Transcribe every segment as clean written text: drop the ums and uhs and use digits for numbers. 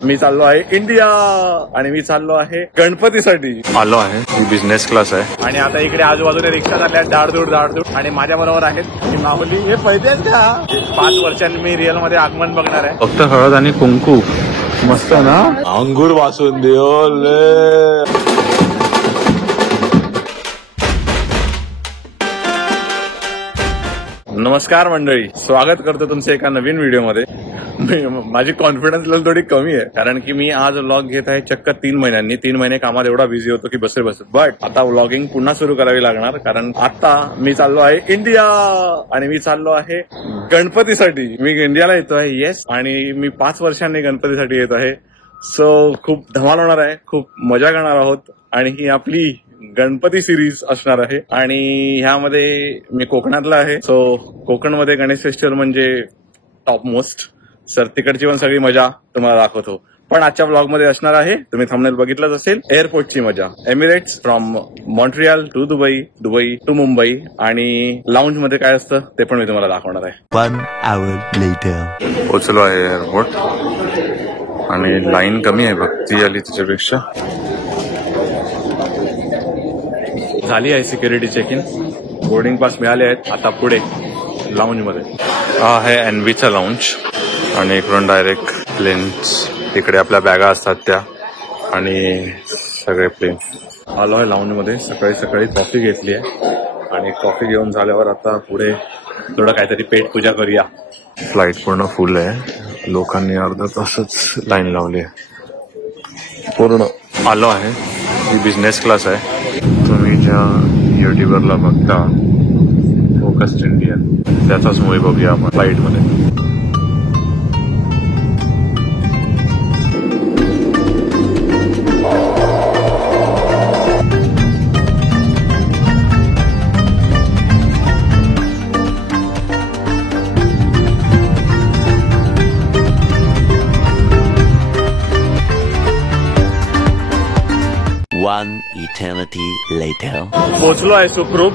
मी चाललो आहे इंडिया आणि मी चाललो आहे गणपतीसाठी आलो आहे. बिझनेस क्लास आहे आणि आता इकडे आजूबाजूने रिक्षा झाल्या दाडदूड आणि माझ्या बरोबर आहेत ही माहुली. हे पहिले का 5 वर्षांनी मी रिअल मध्ये आगमन बघणार आहे. फक्त हळद आणि कुंकू मस्त ना. अंगूर वासून देओले. नमस्कार मंडळी, स्वागत करतो तुमचं एका नवीन व्हिडिओमध्ये. माझी कॉन्फिडन्स लेवल थोडी कमी आहे कारण की मी आज व्लॉग घेत आहे चक्क 3 महिन्यांनी. 3 महिने कामात एवढा बिझी होतो की बसे. बट आता व्लॉगिंग पुन्हा सुरू करावी लागणार कारण आता मी चाललो आहे इंडिया आणि मी चाललो आहे गणपतीसाठी. मी इंडियाला येतो आहे येस, आणि मी 5 वर्षांनी गणपतीसाठी येत आहे. सो खूप धमाल होणार आहे, खूप मजा करणार आहोत आणि ही आपली गणपती सिरीज असणार आहे. आणि ह्यामध्ये मी कोकणातला आहे. सो कोकणमध्ये गणेश फेस्टिवल म्हणजे टॉप मोस्ट. सर तिकडची पण सगळी मजा तुम्हाला दाखवतो. पण आजच्या ब्लॉगमध्ये असणार आहे, तुम्ही थंबनेल बघितलंच असेल, एअरपोर्टची मजा. Emirates from Montreal to Dubai, Dubai to Mumbai, आणि लाऊंज मध्ये काय असतं ते पण मी तुम्हाला दाखवणार आहे. 1 hour later. पोहोचलो आहे एअरपोर्ट आणि लाईन कमी आहे, भक्ती आली त्याच्यापेक्षा. झाली आहे security check in, boarding pass मिळाले आहेत. आता पुढे लाऊंज मध्ये हा आहे एनबीचा लाऊंज आणि इकडून डायरेक्ट प्लेन्स. तिकडे आपल्या बॅगा असतात त्या आणि सगळे प्लेन. आलो आहे लाऊंज मध्ये. सकाळी सकाळी कॉफी घेतली आहे आणि कॉफी घेऊन झाल्यावर आता पुढे थोडं काहीतरी पेट पूजा करूया. फ्लाईट पूर्ण फुल आहे, लोकांनी अर्धा तासच लाईन लावली आहे पूर्ण. आलो आहे, ही बिझनेस क्लास आहे. तुम्ही ज्या युट्यूबरला बघता फोकस्ड इंडिया, त्याचाच मूवी बघूया आपण फ्लाईट मध्ये. One eternity later. पोहोचलो आहे सुखरूप.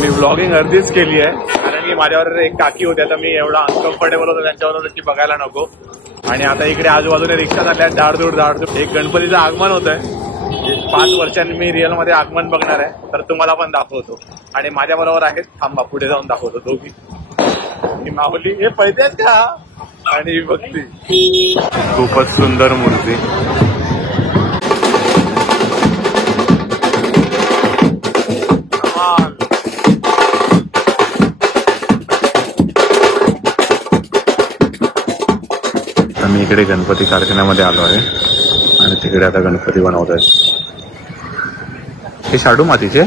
मी व्लॉगिंग अर्धीच केली आहे कारण की माझ्यावर एक काकी होत्या, तर मी एवढा अनकम्फर्टेबल होतो त्यांच्यावर की बघायला नको. आणि आता इकडे आजूबाजूने रिक्षा झाल्या दाडदूड. एक गणपतीचं आगमन होत आहे. 5 वर्षांनी मी रिअल मध्ये आगमन बघणार आहे, तर तुम्हाला पण दाखवतो. आणि माझ्या बरोबर आहेत, थांबा पुढे जाऊन दाखवतो दोघी. ही माहुली, हे पहिले आहेत का, आणि भक्ती. खूपच सुंदर मूर्ती. मी इकडे गणपती कारखान्यामध्ये आलो आहे आणि तिकडे आता गणपती बनवत आहेत. हे शाडू मातीचे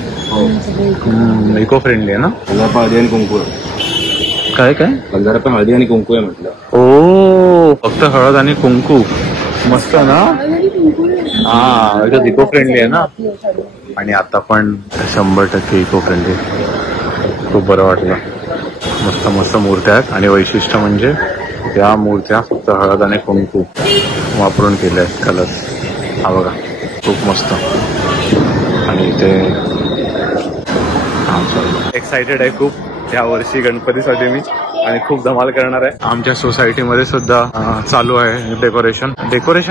इको फ्रेंडली आहे ना. हळदी आणि कुंकू. काय काय जरा पण हळदी आणि कुंकू आहे म्हटलं. ओ, फक्त हळद आणि कुंकू मस्त ना. हा, इको फ्रेंडली आहे ना. आणि आता पण 100% इको फ्रेंडली. खूप बरं वाटलं. मस्त मस्त मूर्त्या आहेत आणि वैशिष्ट्य म्हणजे त्या मूर्त्या फक्त हळद आणि कुंकू वापरून केल्या आहेत. कलर हा बघा, खूप मस्त. आणि इथे एक्सायटेड आहे खूप या वर्षी गणपतीसाठी मी, आणि खूप धमाल करणार आहे. आमच्या सोसायटीमध्ये सुद्धा चालू आहे डेकोरेशन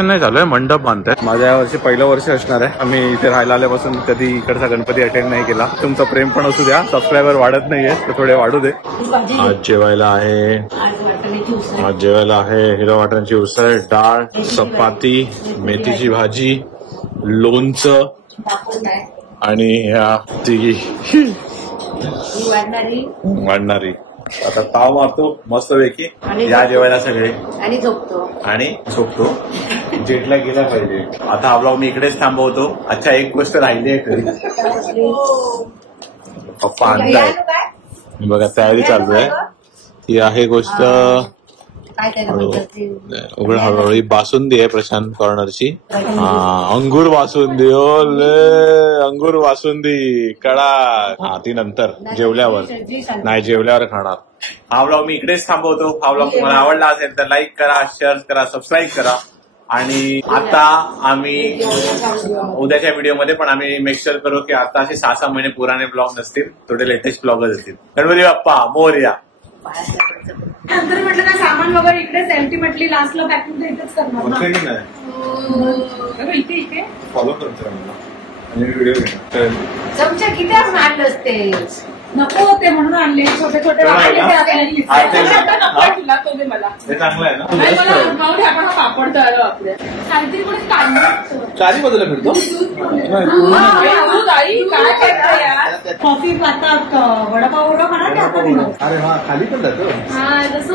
नाही चालू आहे, मंडप बांधतायत. माझ्या या वर्षी पहिलं वर्ष असणार आहे. आम्ही इथे राहायला आल्यापासून कधी इकडचा गणपती अटेंड नाही केला. तुमचं प्रेम पण असू द्या. सबस्क्रायबर वाढत नाहीये तर थोडे वाढू दे. आज जेवायला आहे हिरवा वाटाण्याची उसळ, डाळ, चपाती, मेथीची भाजी, लोणचं आणि ह्या तिघी वाढणारी. आता ताव मारतो मस्त पैकी. या जेवायला सगळे आणि झोपतो. जेटला गेला पाहिजे. आता हा ब्लॉग मी इकडेच थांबवतो. अच्छा, एक गोष्ट राहिली आहे तरी. पप्पा आणताय बघा, तयारी चालू आहे. ही आहे गोष्ट हळूहळू. बासुंदी आहे प्रशांत कॉर्नरची. अंगूर बासुंदी. ओले, अंगूर बासुंदी कडा. हा, ती नंतर जेवल्यावर नाही, जेवल्यावर खाणार. हा ब्लॉग मी इकडेच थांबवतो. हा ब्लॉग तुम्हाला आवडला असेल तर लाईक करा, शेअर करा, सबस्क्राईब करा. आणि आता आम्ही उद्याच्या व्हिडिओमध्ये पण आम्ही मेक शुअर करू की आता असे 6-6 महिने पुराणे ब्लॉग नसतील, थोडे लेटेस्ट ब्लॉगच असतील. गणपती बाप्पा मोरया. नंतर म्हटलं ना सामान वगैरे इकडे सेल्फी म्हटली लास्टला पॅकिंग इथेच करणार. इथे इथे फॉलो करतो मला आणि व्हिडिओ घेणार चमचा किती असं आणलं असते नको होते म्हणून आणले छोटे छोटे तुला तो दे मला हे चांगलं आहे ना नाही, मला जाऊ दे, आपण हा पापड तळलो आपल्या काहीतरी कोणी काढलं चारी बाजूला फिरतो आई काय करताय यार कॉफी पातात वडापाव वगैरे म्हणा की आपण अरे हा खाली पण जातो हा जसं